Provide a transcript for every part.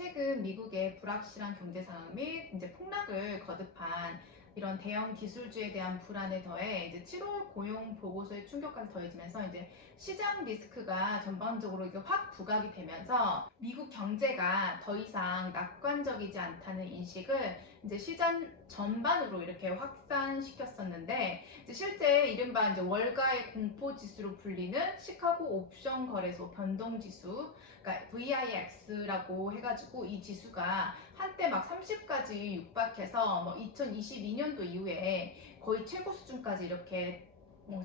최근 미국의 불확실한 경제 상황 및 이제 폭락을 거듭한 이런 대형 기술주에 대한 불안에 더해 이제 7월 고용 보고서의 충격까지 더해지면서 이제 시장 리스크가 전반적으로 이게 확 부각이 되면서 미국 경제가 더 이상 낙관적이지 않다는 인식을 이제 시장 전반으로 이렇게 확산시켰었는데 이제 실제 이른바 이제 월가의 공포 지수로 불리는 시카고 옵션 거래소 변동 지수, 그러니까 VIX라고 해가지고 이 지수가 한때 막 30까지 육박해서 뭐 2022년도 이후에 거의 최고 수준까지 이렇게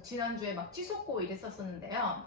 지난주에 막 치솟고 이랬었는데요.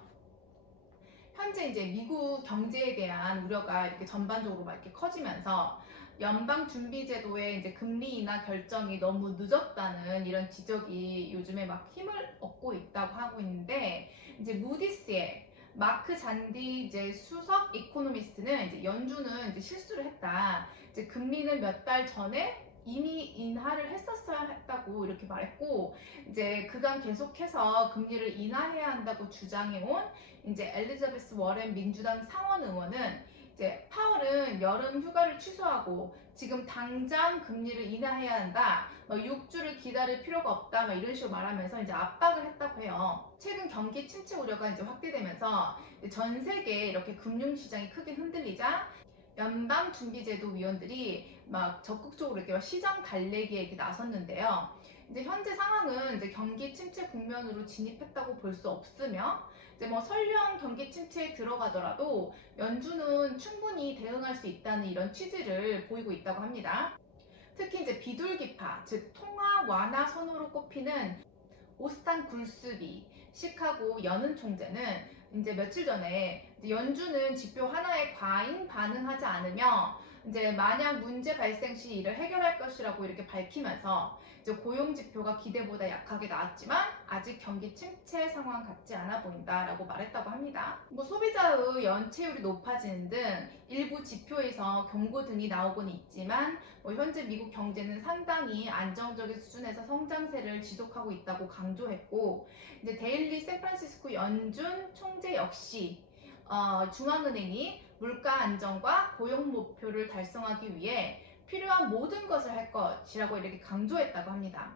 현재 이제 미국 경제에 대한 우려가 이렇게 전반적으로 막 이렇게 커지면서 연방준비제도의 이제 금리 인하 결정이 너무 늦었다는 이런 지적이 요즘에 막 힘을 얻고 있다고 하고 있는데 이제 무디스의 마크 잔디 이제 수석 이코노미스트는 이제 연준은 이제 실수를 했다. 이제 금리는 몇 달 전에 이미 인하를 했었어야 했다고 이렇게 말했고 이제 그간 계속해서 금리를 인하해야 한다고 주장해온 이제 엘리자베스 워렌 민주당 상원 의원은 이제 파월은 여름 휴가를 취소하고 지금 당장 금리를 인하해야 한다. 6주를 기다릴 필요가 없다. 이런 식으로 말하면서 이제 압박을 했다고 해요. 최근 경기 침체 우려가 이제 확대되면서 전 세계 이렇게 금융시장이 크게 흔들리자 연방준비제도 위원들이 막 적극적으로 이렇게 시장 달래기에 이렇게 나섰는데요. 이제 현재 상황은 이제 경기 침체 국면으로 진입했다고 볼 수 없으며 이제 뭐 설령 경기 침체에 들어가더라도 연준은 충분히 대응할 수 있다는 이런 취지를 보이고 있다고 합니다. 특히 이제 비둘기파, 즉 통화 완화 선호로 꼽히는 오스탄 굴스비 시카고 연은 총재는 이제 며칠 전에 이제 연준은 지표 하나에 과잉 반응하지 않으며 이제 만약 문제 발생 시 이를 해결할 것이라고 이렇게 밝히면서 이제 고용 지표가 기대보다 약하게 나왔지만 아직 경기 침체 상황 같지 않아 보인다라고 말했다고 합니다. 뭐 소비자의 연체율이 높아지는 등 일부 지표에서 경고등이 나오고는 있지만 뭐 현재 미국 경제는 상당히 안정적인 수준에서 성장세를 지속하고 있다고 강조했고 이제 데일리 샌프란시스코 연준 총재 역시 중앙은행이 물가 안정과 고용 목표를 달성하기 위해 필요한 모든 것을 할 것이라고 이렇게 강조했다고 합니다.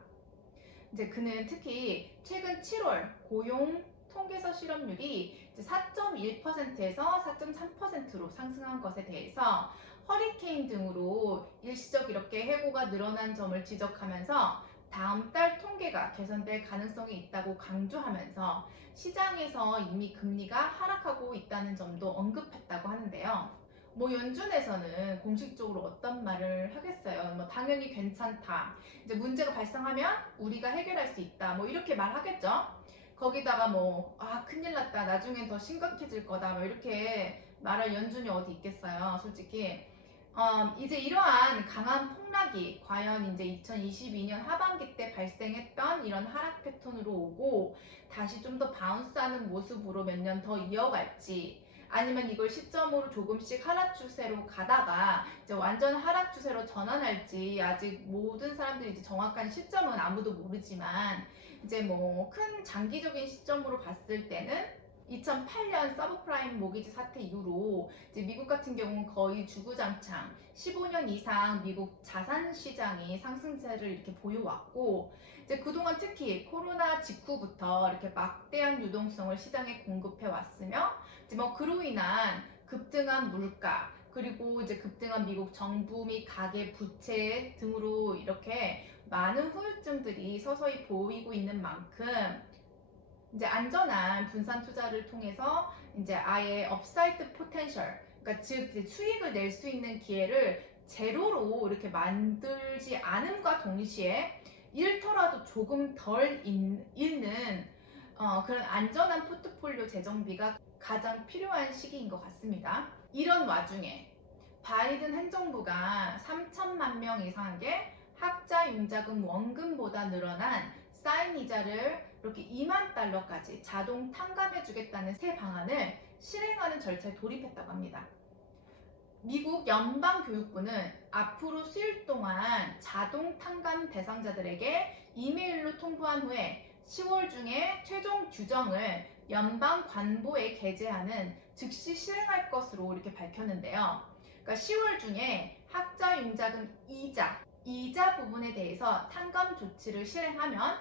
이제 그는 특히 최근 7월 고용 통계서 실업률이 4.1%에서 4.3%로 상승한 것에 대해서 허리케인 등으로 일시적 이렇게 해고가 늘어난 점을 지적하면서 다음 달 통계가 개선될 가능성이 있다고 강조하면서 시장에서 이미 금리가 하락하고 있다는 점도 언급했다고 하는데요. 뭐 연준에서는 공식적으로 어떤 말을 하겠어요. 뭐 당연히 괜찮다. 이제 문제가 발생하면 우리가 해결할 수 있다. 뭐 이렇게 말하겠죠. 거기다가 뭐 큰일 났다. 나중엔 더 심각해질 거다. 뭐 이렇게 말할 연준이 어디 있겠어요. 솔직히. 이제 이러한 강한 폭락이 과연 이제 2022년 하반기 때 발생했던 이런 하락 패턴으로 오고 다시 좀 더 바운스하는 모습으로 몇 년 더 이어갈지 아니면 이걸 시점으로 조금씩 하락 추세로 가다가 이제 완전 하락 추세로 전환할지 아직 모든 사람들이 이제 정확한 시점은 아무도 모르지만 이제 뭐 큰 장기적인 시점으로 봤을 때는 2008년 서브프라임 모기지 사태 이후로 이제 미국 같은 경우는 거의 주구장창 15년 이상 미국 자산 시장이 상승세를 이렇게 보여왔고 이제 그동안 특히 코로나 직후부터 이렇게 막대한 유동성을 시장에 공급해 왔으며 이제 뭐 그로 인한 급등한 물가 그리고 이제 급등한 미국 정부 및 가계 부채 등으로 이렇게 많은 후유증들이 서서히 보이고 있는 만큼 이제 안전한 분산 투자를 통해서 이제 아예 업사이드 포텐셜, 그러니까 즉 이제 수익을 낼 수 있는 기회를 제로로 이렇게 만들지 않음과 동시에 잃더라도 조금 덜 잃는 그런 안전한 포트폴리오 재정비가 가장 필요한 시기인 것 같습니다. 이런 와중에 바이든 행정부가 3천만 명 이상의 학자 융자금 원금보다 늘어난 쌓인 이자를 이렇게 2만 달러까지 자동 탕감해주겠다는 새 방안을 실행하는 절차에 돌입했다고 합니다. 미국 연방교육부는 앞으로 수일 동안 자동 탕감 대상자들에게 이메일로 통보한 후에 10월 중에 최종 규정을 연방 관보에 게재하는 즉시 실행할 것으로 이렇게 밝혔는데요. 그러니까 10월 중에 학자융자금 이자 부분에 대해서 탕감 조치를 실행하면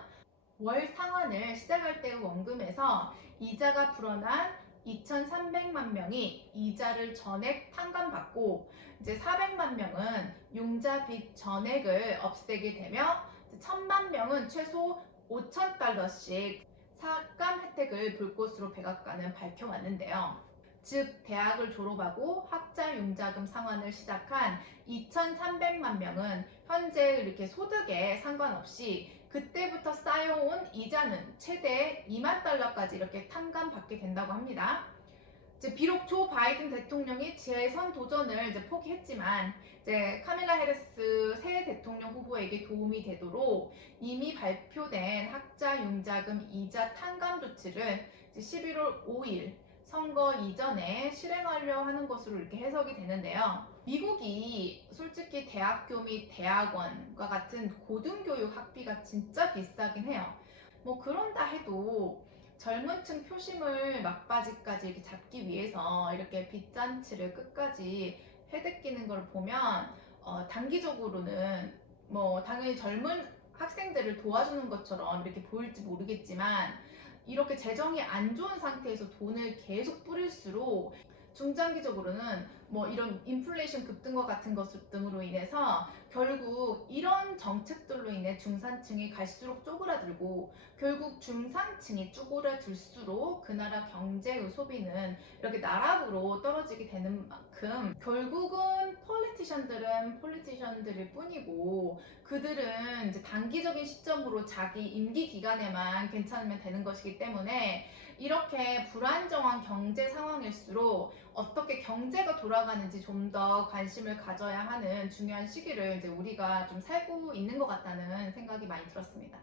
월 상환을 시작할 때의 원금에서 이자가 불어난 2,300만 명이 이자를 전액 탕감받고 이제 400만 명은 융자 빚 전액을 없애게 되며 1,000만 명은 최소 5,000달러씩 삭감 혜택을 볼 것으로 백악관은 밝혀왔는데요. 즉 대학을 졸업하고 학자융자금 상환을 시작한 2,300만 명은 현재 이렇게 소득에 상관없이 그때부터 쌓여온 이자는 최대 2만 달러까지 이렇게 탕감받게 된다고 합니다. 이제 비록 조 바이든 대통령이 재선 도전을 이제 포기했지만 이제 카밀라 해리스 새 대통령 후보에게 도움이 되도록 이미 발표된 학자융자금 이자 탕감 조치를 11월 5일 선거 이전에 실행하려 하는 것으로 이렇게 해석이 되는데요. 미국이 솔직히 대학교 및 대학원과 같은 고등교육 학비가 진짜 비싸긴 해요. 뭐 그런다 해도 젊은 층 표심을 막바지까지 이렇게 잡기 위해서 이렇게 빚잔치를 끝까지 해댔기는 걸 보면 단기적으로는 뭐 당연히 젊은 학생들을 도와주는 것처럼 이렇게 보일지 모르겠지만 이렇게 재정이 안 좋은 상태에서 돈을 계속 뿌릴수록 중장기적으로는 뭐 이런 인플레이션 급등과 같은 것 등으로 인해서 결국 이런 정책들로 인해 중산층이 갈수록 쪼그라들고 결국 중산층이 쪼그라들수록 그 나라 경제의 소비는 이렇게 나락으로 떨어지게 되는 만큼 결국은 폴리티션들일 뿐이고 그들은 이제 단기적인 시점으로 자기 임기 기간에만 괜찮으면 되는 것이기 때문에 이렇게 불안정한 경제 상황일수록 어떻게 경제가 돌아가는지 좀 더 관심을 가져야 하는 중요한 시기를 이제 우리가 좀 살고 있는 것 같다는 생각이 많이 들었습니다.